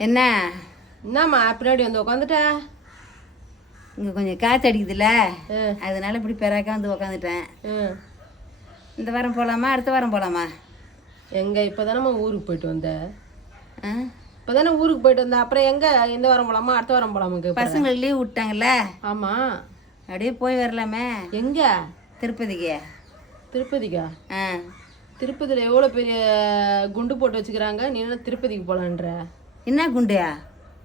என்ன? என்னம்மா பின்னாடி வந்து உட்காந்துட்டா இங்கே கொஞ்சம் காற்று அடிக்குதுல்ல. அதனால இப்படி பெறாக்க வந்து உக்காந்துட்டேன். ம். இந்த வாரம் போகலாமா அடுத்த வாரம் போகலாமா எங்க இப்போதானம்மா ஊருக்கு போயிட்டு வந்த? ஆ? இப்போதானே ஊருக்கு போயிட்டு வந்த? அப்புறம் எங்க? இந்த வாரம் போலாமா? அடுத்த வாரம் போலாமுக்கு பசங்களுக்கு லீவ் விட்டாங்கல்ல? ஆமா. அப்படியே போய் வரலாமே. எங்க? திருப்பதிக்கு. திருப்பதிக்கா? ஆ. திருப்பதியில் எவ்வளோ பெரிய குண்டு போட்டு வச்சுக்கிறாங்க? நீ என்ன திருப்பதிக்கு போலான்ற. என்ன குண்டியா?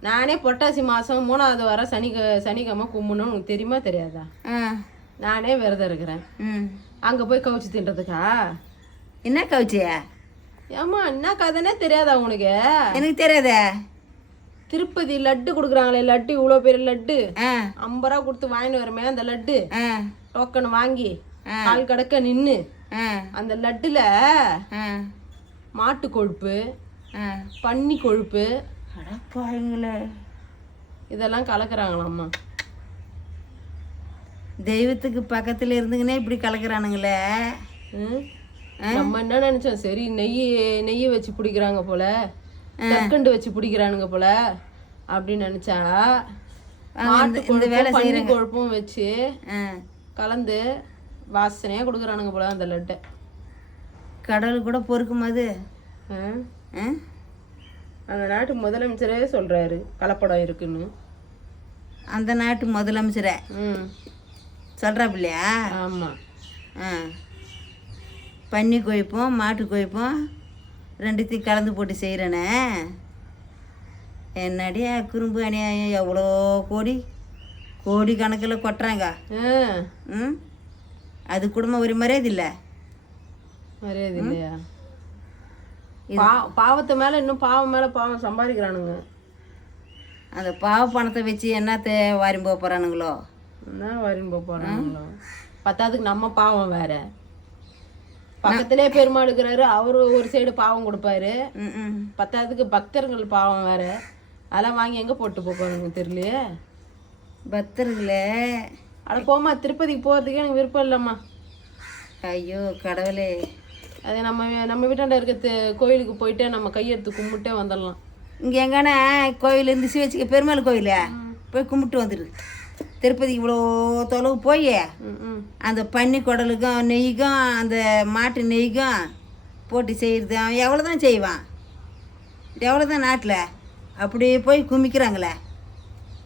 நானே புரட்டாசி மாதம் மூணாவது வாரம் சனி சனிக்கிழமை கும்பிடணும் உனக்கு தெரியுமா தெரியாதா? நானே விரதம் இருக்கிறேன். அங்கே போய் கவுச்சு தின்றதுக்கா? என்ன கவுச்சியா ஏம்மா என்ன கதைனே தெரியாதா உனக்கு? எனக்கு தெரியாதே. திருப்பதி லட்டு கொடுக்குறாங்களே லட்டு இவ்வளோ பெரிய லட்டு. ஐம்பது ரூபா கொடுத்து வாங்கிட்டு வரமே அந்த லட்டு. டோக்கன் வாங்கி கால் கடக்க நின்று அந்த லட்டுல மாட்டு கொழுப்பு பன்னி கொழுப்பு. அடப்பாருங்களே இதெல்லாம் கலக்குறாங்களாம்மா. தெய்வத்துக்கு பக்கத்தில் இருந்துங்கன்னே இப்படி கலக்கிறானுங்களே? நம்ம என்ன நினைச்சோம்? சரி நெய் நெய்யை வச்சு பிடிக்கிறாங்க போல கற்கண்டு வச்சு பிடிக்கிறானுங்க போல அப்படின்னு நினைச்சா மாட்டு கொழுப்பும் பன்னி கொழுப்பும் வச்சு கலந்து வாசனையா கொடுக்குறானுங்க போல அந்த லட்டை. கடவுள் கூட பொறுக்கும் அது? அந்த நாட்டு முதலமைச்சரே சொல்றாரு கலப்படம் இருக்குன்னு. அந்த நாட்டு முதலமைச்சரை? ம். சொல்கிறாப்பில்லையா ஆமா. ஆ. பன்னி கொய்ப்போம் மாட்டு கொய்ப்போம் ரெண்டுத்தையும் கலந்து போட்டு செய்கிறேனே என்னடியா குறும்பு அநியாயம் எவ்வளோ கோடி? கோடி கணக்கில் கொட்டுறாங்க. ம்? அது குடும்ப ஒரு மரியாதை இல்லை? மரியாதை இல்லையா? பாவத்தை மேல இன்னும் பாவம் மேல பாவம் சம்பாதிக்கிறானுங்க. அந்த பாவ பணத்தை வச்சு என்னத்தை வாரி போக போகிறானுங்களோ என்ன வரின்னு போக போறானுங்களோ பத்தாவதுக்கு நம்ம பாவம் வேற. பக்கத்திலே பெருமாள் இருக்கிறாரு அவரு ஒரு சைடு பாவம் கொடுப்பாரு. பத்தாவதுக்கு பக்தர்கள் பாவம் வேற. அதெல்லாம் வாங்கி எங்க போட்டு போறாங்க தெரியலையே? பக்தர்களே. அட போமா திருப்பதிக்கு போறதுக்கு எனக்கு விருப்பம் இல்லைம்மா. ஐயோ கடவுளே. அது நம்ம நம்ம வீட்டாண்ட இருக்க கோயிலுக்கு போயிட்டு நம்ம கையெடுத்து கும்பிட்டே வந்துடலாம். இங்கே எங்கன்னா கோயில் இருந்து சிவச்சிக்க பெருமாள் கோயில். போய் கும்பிட்டு வந்துடு. திருப்பதி இவ்வளோ தொலைவு போய். அந்த பன்னி குடலுக்கும் நெய்க்கும் அந்த மாட்டு நெய்க்கும் போட்டு செய்கிறது அவன் எவ்வளோ தான் செய்வான்? எவ்வளோ தான் நாட்டில்? அப்படியே போய் குமிக்கிறாங்களே.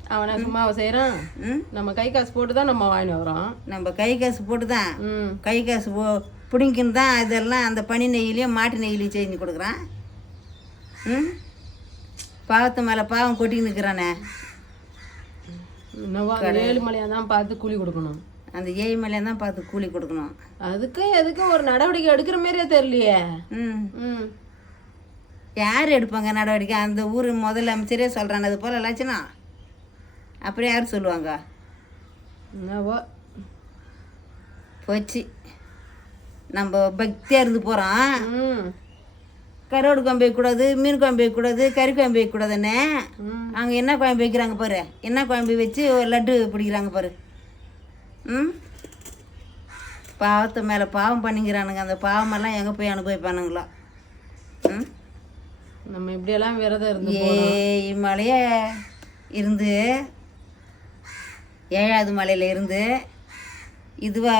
அவனை சும்மா செய்கிறான் ம்? நம்ம கை காசு போட்டு தான் நம்ம வாங்கிட்டு வரோம் நம்ம கை காசு போட்டு தான் ம். கை காசு போ பிடிங்கின்னு தான் இதெல்லாம் அந்த பனி நெய்யிலையும் மாட்டு நெய்யிலையும் செஞ்சு கொடுக்குறான். ம்? பாவத்து மேலே பாவம் கொட்டின்னு அந்த ஏழுமலையாக தான் பார்த்து கூலி கொடுக்கணும். அந்த ஏழு மேலே தான் பார்த்து கூலி கொடுக்கணும். அதுக்கு எதுக்கும் ஒரு நடவடிக்கை எடுக்கிற மாதிரியே தெரியலையே. ம். ம். யார் எடுப்பாங்க நடவடிக்கை? அந்த ஊர் முதலமைச்சரே சொல்கிறான் அது போல் லட்சணம் அப்புறம் யார் சொல்லுவாங்க? என்னவோ போச்சு. நம்ம பக்தியாக இருந்து போகிறோம் ம். கருவாடு குழம்பு வைக்கக்கூடாது மீன் குழம்பு வைக்கக்கூடாது கறி குழம்பு வைக்கக்கூடாதுன்னு அங்கே என்ன குழம்பு வைக்கிறாங்க பாரு. என்ன குழம்பு வச்சு ஒரு லட்டு பிடிக்கிறாங்க பாரு. ம்? பாவத்தை மேலே பாவம் பண்ணிக்கிறானுங்க. அந்த பாவமெல்லாம் எங்கே போய் அனுபவிப்பானுங்களோ? ம்? நம்ம இப்படியெல்லாம் விரதம் இருந்து ஏய் மலைய இருந்து ஏழாவது மலையில் இருந்து இதுவா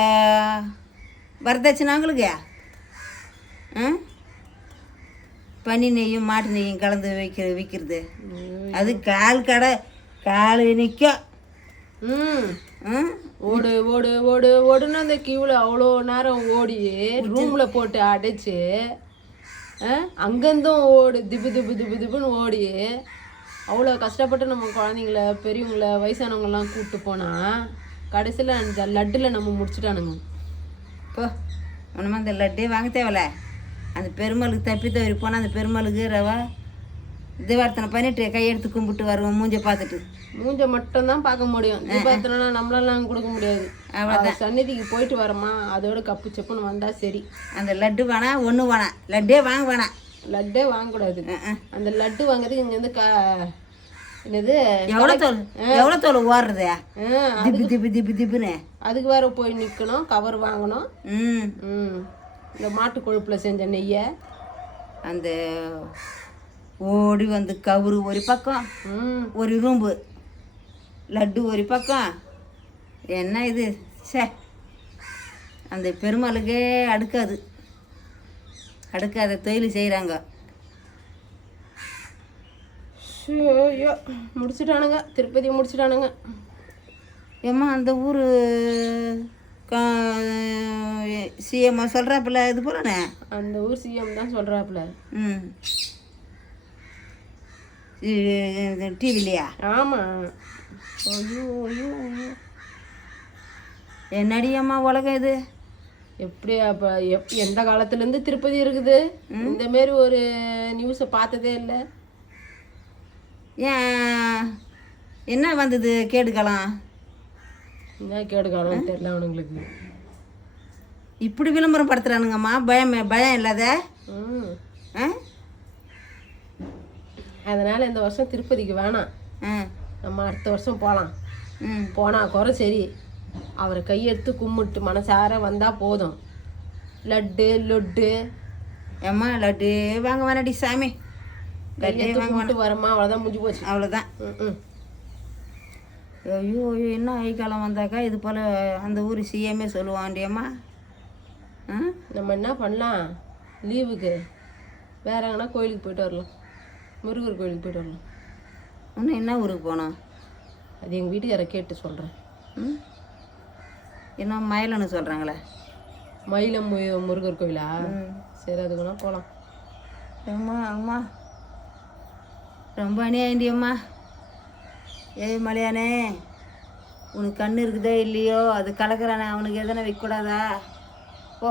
வரதட்சணை உங்களுக்கு ம் பனி நெய்யும் மாட்டு நெய்யும் கலந்து வைக்கிற விற்கிறது அது கால் கடை கால் நிற்கும் ம். ஓடு ஓடு ஓடு ஓடுன்னு அந்த கியூவில் அவ்வளோ நேரம் ஓடி ரூமில் போட்டு அடைச்சு ஆ, அங்கேருந்தும் ஓடு திபு திபு திபு திபுன்னு ஓடி அவ்வளோ கஷ்டப்பட்டு நம்ம குழந்தைங்கள பெரியவங்கள வயசானவங்கலாம் கூப்பிட்டு போனால் கடைசியில் அந்த லட்டில் நம்ம முடிச்சுட்டானுங்க. போ. ஒன்றுமே அந்த லட்டே வாங்க தேவையில்ல. அந்த பெருமாளுக்கு தப்பி தவறி போனால் அந்த பெருமாளுக்கு ரவா திவார்த்தனை பண்ணிட்டு கையெடுத்து கும்பிட்டு வருவோம் மூஞ்ச பார்த்துட்டு. மூஞ்ச மட்டும்தான் பார்க்க முடியும். தீபார்த்தனா நம்மளெல்லாம் கொடுக்க முடியாது. அவர் சந்நிதிக்கு போயிட்டு வரமா அதோட கப்பு செப்புன்னு வந்தால் சரி. அந்த லட்டு வேணாம் ஒன்று வேணாம் லட்டே வாங்க வேணாம் லட்டே வாங்கக்கூடாது. அந்த லட்டு வாங்குறதுக்கு இங்கேருந்து க என்னது? எவ்வளோ தோல் எவ்வளோ தோல் ஓடுறது? திப்பு திப்பு திப்பு திப்புன்னு. அதுக்கு வேற போய் நிற்கணும் கவர் வாங்கணும். ம். ம். இந்த மாட்டு கொழுப்பில் செஞ்ச நெய்யை. அந்த ஓடி வந்து கவுரு ஒரு பக்கம் ம். ஒரு ரூம்பு லட்டு ஒரு பக்கம். என்ன இது? சே அந்த பெருமாளுக்கே அடுக்காது. அடுக்காத தொழில் செய்கிறாங்க ஐயோ ஐயோ. முடிச்சிட்டானுங்க. திருப்பதி முடிச்சிட்டானுங்க. ஏம்மா அந்த ஊர் சிஎம்மா சொல்கிறாப்புல இது போலண்ணே? அந்த ஊர் சிஎம் தான் சொல்கிறாப்புல ம். டிவிலையா? ஆமாம் ஐயோ ஐயோ ஐயோ. என்னடி அம்மா உலகம் இது? எப்படி அப்போ எப் எந்த காலத்துலேருந்து திருப்பதி இருக்குது? இந்த மாரி ஒரு நியூஸை பார்த்ததே இல்லை. என்ன வந்தது கேடுக்கலாம் என்ன கேடு காலம் தெரியல அவனுங்களுக்கு. இப்படி விளம்பரம் படுத்துறானுங்கம்மா. பயம் பயம் இல்லாத? அதனால் இந்த வருஷம் திருப்பதிக்கு வேணாம். நம்ம அடுத்த வருஷம் போகலாம் ம். போனா குறை சரி. அவரை கையெடுத்து கும்பிட்டு மனசார வந்தால் போதும். லட்டு லொட்டு. ஏம்மா லட்டு வாங்க வேணாடி சாமி. கையெடுத்து வாங்க வரமா? அவ்வளோதான் முடிஞ்சு போச்சு. அவ்வளோதான் ம் ம். ஐயோ ஐயோ என்ன ஐக்காலம் வந்தாக்கா? இது போல் அந்த ஊர் சிஎம்ஏ சொல்லுவாண்டியம்மா நம்ம என்ன பண்ணலாம்? லீவுக்கு. வேற எங்கன்னா கோயிலுக்கு போயிட்டு வரலாம். முருகர் கோயிலுக்கு போயிட்டு வரலாம். இன்னும் என்ன ஊருக்கு போனோம் அது எங்கள் வீட்டுக்கார கேட்டு சொல்கிறேன் ம்? என்ன மயிலன்னு சொல்கிறாங்களே மயிலம் முருகர் கோயிலா? ம். சரி அதுக்குன்னா போகலாம் அம்மா அம்மா. ரொம்ப அநியாயண்டியம்மா ஏய் மலையானே உனக்கு கண்ணு இருக்குதோ இல்லையோ? அது கலக்கிறானே அவனுக்கு எதனா வைக்கக்கூடாதா? போ.